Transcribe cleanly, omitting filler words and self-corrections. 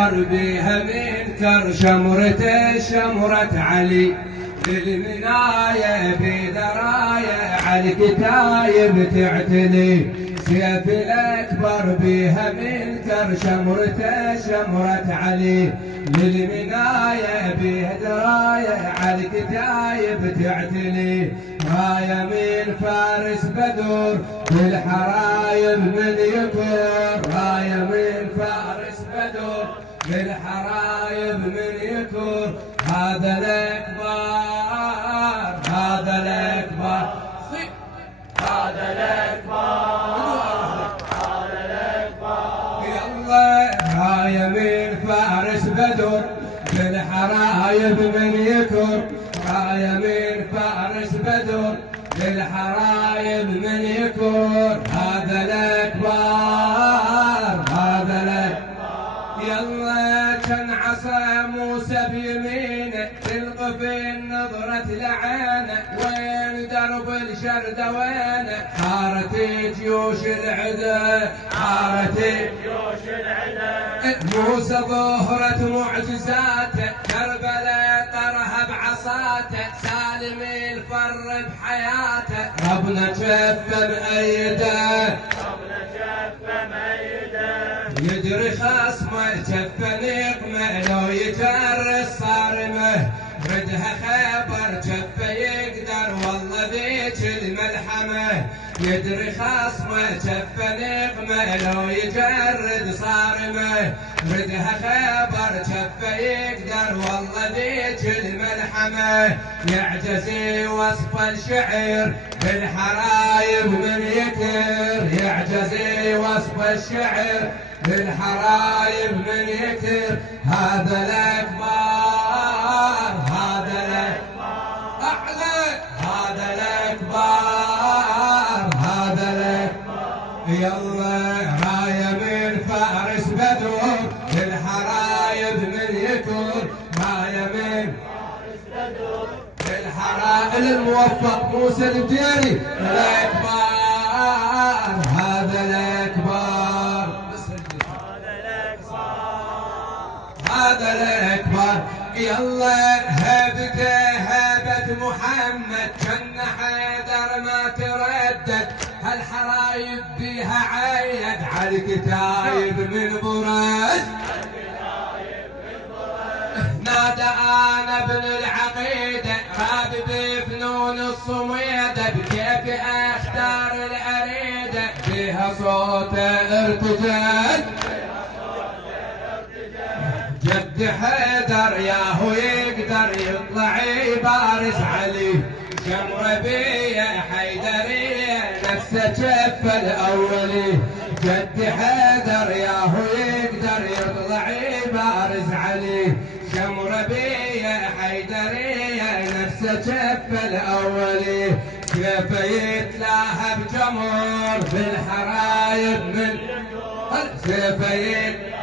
بيها منكر شمرة علي للمناية بدراية على الكتايب تعتلي سيف الأكبر بيها منكر شمرة علي للمناية بدراية على الكتايب تعتلي راية من فارس بدور بالحرايب من يكور راية من فارس بدور بالحرايب من يكور هذا الأكبر هذا الأكبر هذا الأكبر هذا الأكبر يلا راية من فارس بدور بالحرايب من يكور راية من فارس بدور بالحرايب من يكور هذا الأكبر هذا الأكبر يلا كان عصا موسى بيمينه تلقى في نظرة العانة وين درب الشردة وينه حارت جيوش العدا حارت جيوش العدا موسى ظهرت معجزاته كربلاء طرها بعصاته سالم الفر بحياته ربنا شفه مأيده يدري خصمه جفه نقمه لو يجرس صارمه ردها خبر جفه يقدر والله ذيك الملحمه يدري خصمه جفه نقمه لو يجرد صارمه ردها خبر جفه يقدر والله ذيك الملحمه يعجز وصف الشعر بالحرايب من يكر يعجز وصف الشعر بالحرايب من يكر هذا الأكبر هذا الأكبر أعلى هذا الأكبر هذا الأكبر يلا راية من فارس بدور بالحرايب من يكر راية من فارس بدور بالحرايب الموفق موسى البديري الأكبر هذا الأكبر هذا الأكبر يلا هبته هبة محمد كن حيدر ما تردد هالحرايب بيها عيد على الكتايب من برد نادى أنا ابن العقيدة راب بفنون الصميدة بكيف أختار الأريدة فيها صوت ارتجال جد حيدر ياهو يقدر يطلع يبارز علي شمرة بيه حيدرية نفسه جف الأولي جد حيدر ياهو يقدر يطلع يبارز علي شمرة بيه حيدرية نفسه جف الأولي كيف يتلاهى بجمهور بالحرايب من كيف يتلاهى